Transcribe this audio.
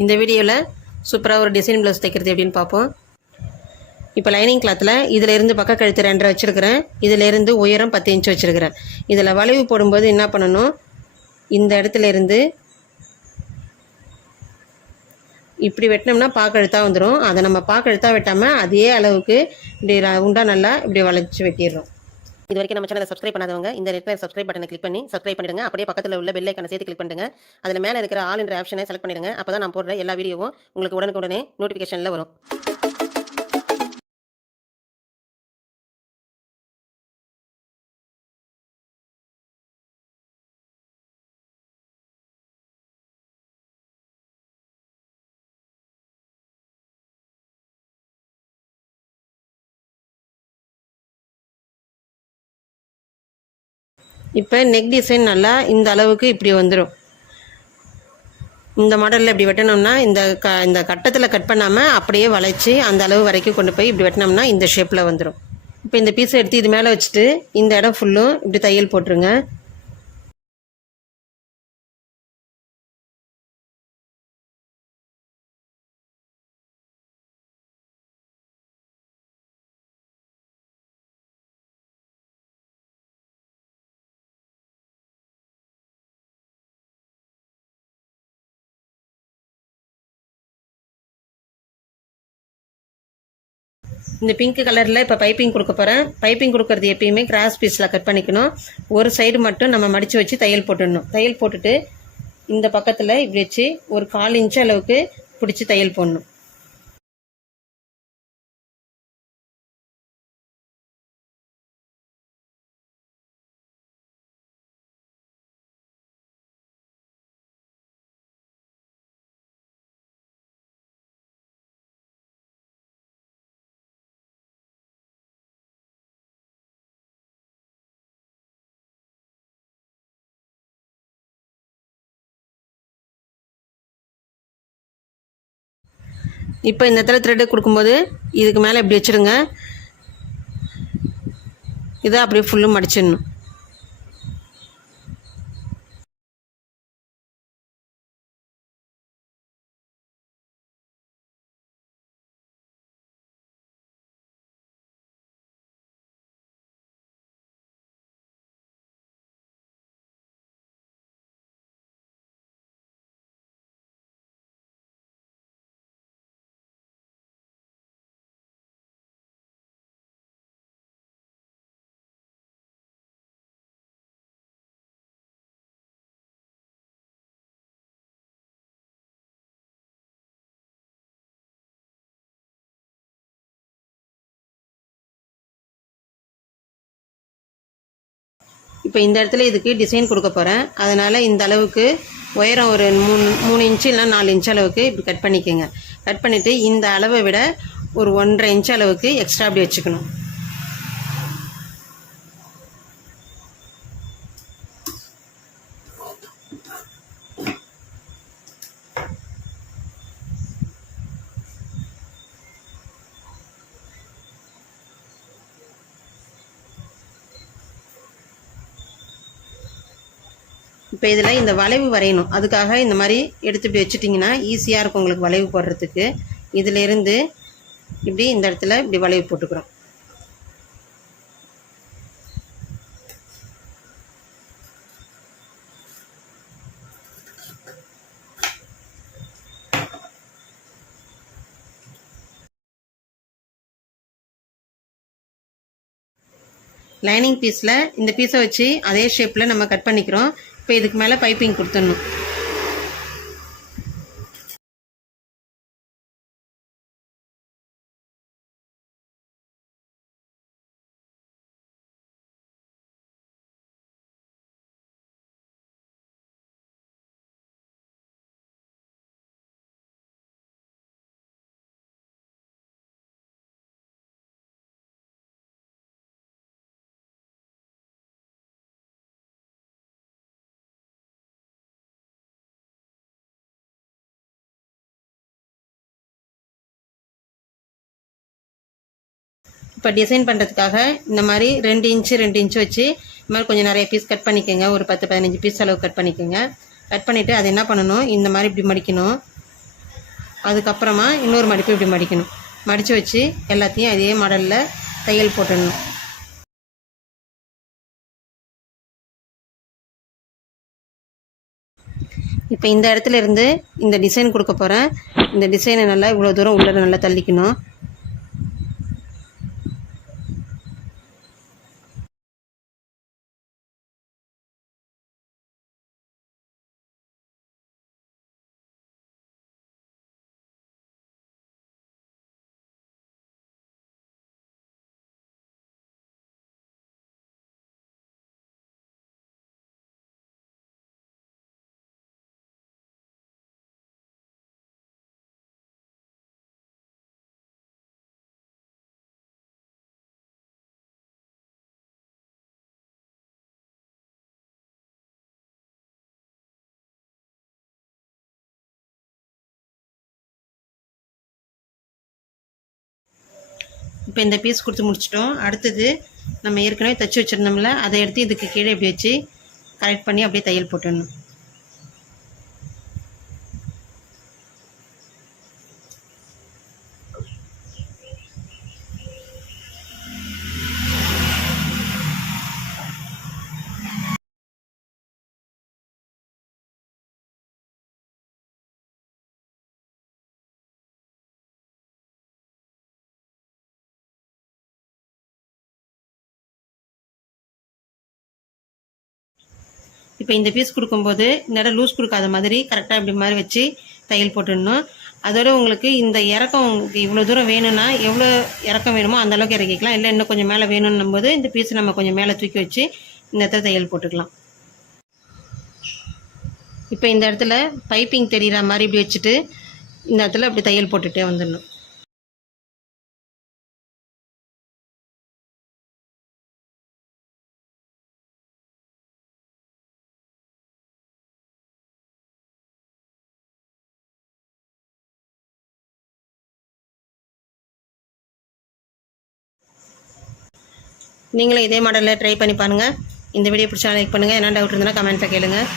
இந்த வீடியோவில் சூப்பராக ஒரு டிசைன் ப்ளவுஸ் தைக்கிறது எப்படின்னு பார்ப்போம். இப்போ லைனிங் கிளாத்தில் இதிலேருந்து பக்க கழுத்து 2.5 வச்சுருக்கிறேன். இதிலேருந்து உயரம் 10 இன்ச் வச்சுருக்கிறேன். இதில் வளைவு போடும்போது என்ன பண்ணணும், இந்த இடத்துல இருந்து இப்படி வெட்டினோம்னா பாக்கழுத்தாக வந்துடும். அதை நம்ம பாக்கழுத்தாக வெட்டாமல் அதே அளவுக்கு இப்படி உண்டா நல்லா இப்படி வளைச்சி வெட்டிடுறோம். இது வரைக்கும் நம்ம சேனலை சப்ஸ்கிரைப் பண்ணாதவங்க இந்த ரெட் சப்ஸ்கிரைப் பட்டனை கிளிக் பண்ணி சப்ஸ்கிரைப் பண்ணிடுங்க. அப்படியே பக்கத்தில் உள்ள பெல் ஐக்கானை சேர்த்து கிளிக் பண்ணுங்க. அதில் மேலே இருக்கிற ஆல் என்ற ஆப்ஷனை செலக்ட் பண்ணிடுங்க. அப்போ தான் நான் போடுற எல்லா வீடியோவும் உங்களுக்கு உடனுக்குடனே நோட்டிஃபிகேஷனில் வரும். இப்போ நெக் டிசைன் நல்லா இந்த அளவுக்கு இப்படி வந்துடும். இந்த மாடலில் இப்படி வெட்டினோம்னா இந்த கட்டத்தில் கட் பண்ணாமல் அப்படியே வளைச்சி அந்த அளவு வரைக்கும் கொண்டு போய் இப்படி வெட்டினோம்னா இந்த ஷேப்பில் வந்துடும். இப்போ இந்த பீஸை எடுத்து இது மேலே வச்சுட்டு இந்த இடம் ஃபுல்லும் இப்படி தையல் போட்டுருங்க. இந்த பிங்க் கலரில் இப்போ பைப்பிங் கொடுக்க போகிறேன். பைப்பிங் கொடுக்கறது எப்பயுமே கிராஸ் பீஸில் கட் பண்ணிக்கணும். ஒரு சைடு மட்டும் நம்ம மடித்து வச்சு தையல் போட்டுடணும். தையல் போட்டுட்டு இந்த பக்கத்தில் இப்படி வச்சு ஒரு 1/4 இன்ச் அளவுக்கு பிடிச்சி தையல் போடணும். இப்போ இந்த இடத்துல த்ரெட்டு கொடுக்கும்போது இதுக்கு மேலே இப்படி வச்சுடுங்க. இதை அப்படியே ஃபுல்லும் மடிச்சிடணும். இப்போ இந்த இடத்துல இதுக்கு டிசைன் கொடுக்க போகிறேன். அதனால் இந்த அளவுக்கு உயரம் ஒரு 3 இன்ச்சு இல்லை 4 இன்ச் அளவுக்கு இப்படி கட் பண்ணிக்கோங்க. கட் பண்ணிவிட்டு இந்த அளவை விட ஒரு 1.5 இன்ச் அளவுக்கு எக்ஸ்ட்ரா அப்படி வச்சுக்கணும். இப்போ இதில் இந்த வளைவு வரையணும். அதுக்காக இந்த மாதிரி எடுத்து இப்படி வச்சுட்டிங்கன்னா ஈஸியாக இருக்கும் உங்களுக்கு வளைவு போடுறதுக்கு. இதிலேருந்து இப்படி இந்த இடத்துல இப்படி வளைவு போட்டுக்கிறோம். லைனிங் பீஸில் இந்த பீஸை வச்சு அதே ஷேப்பில் நம்ம கட் பண்ணிக்கிறோம். இப்போ இதுக்கு மேலே பைப்பிங் கொடுத்துடணும். இப்போ டிசைன் பண்ணுறதுக்காக இந்த மாதிரி 2 இன்ச்சு வச்சு இந்த மாதிரி கொஞ்சம் நிறைய பீஸ் கட் பண்ணிக்கோங்க. ஒரு 10-15 பீஸ் அளவு கட் பண்ணிக்கோங்க. கட் பண்ணிவிட்டு அது என்ன பண்ணணும், இந்த மாதிரி இப்படி மடிக்கணும். அதுக்கப்புறமா இன்னொரு மடிப்பு இப்படி மடிக்கணும். மடித்து வச்சு எல்லாத்தையும் அதே மாடலில் தையல் போட்டுடணும். இப்போ இந்த இடத்துல இருந்து இந்த டிசைன் கொடுக்க போகிறேன். இந்த டிசைனை நல்லா இவ்வளோ தூரம் உள்ளே நல்லா தள்ளிக்கணும். இப்போ இந்த பீஸ் கொடுத்து முடிச்சிட்டோம். அடுத்தது நம்ம ஏற்கனவே தைச்சி வச்சுருந்தோம்ல, அதை எடுத்து இதுக்கு கீழே இப்படி வச்சு கரெக்ட் பண்ணி அப்படியே தையல் போட்டுடணும். இப்போ இந்த பீஸ் கொடுக்கும்போது இந்த இடம் லூஸ் கொடுக்காத மாதிரி கரெக்டாக இப்படி மாதிரி வச்சு தையல் போட்டுடணும். அதோட உங்களுக்கு இந்த இறக்கம் உங்களுக்கு இவ்வளோ தூரம் வேணும்னா எவ்வளோ இறக்கம் வேணுமோ அந்த அளவுக்கு இறக்கிக்கலாம். இல்லை இன்னும் கொஞ்சம் மேலே வேணும்னும் போது இந்த பீஸ் நம்ம கொஞ்சம் மேலே தூக்கி வச்சு இந்த இடத்துல தையல் போட்டுக்கலாம். இப்போ இந்த இடத்துல பைப்பிங் தெரிகிற மாதிரி இப்படி வச்சுட்டு இந்த இடத்துல அப்படி தையல் போட்டுகிட்டே வந்துடணும். நீங்களும் இதே மாடலில் ட்ரை பண்ணி பாருங்கள். இந்த வீடியோ பிடிச்சா லைக் பண்ணுங்கள். என்ன டவுட் இருந்தாலும் கமெண்ட்டில் கேளுங்கள்.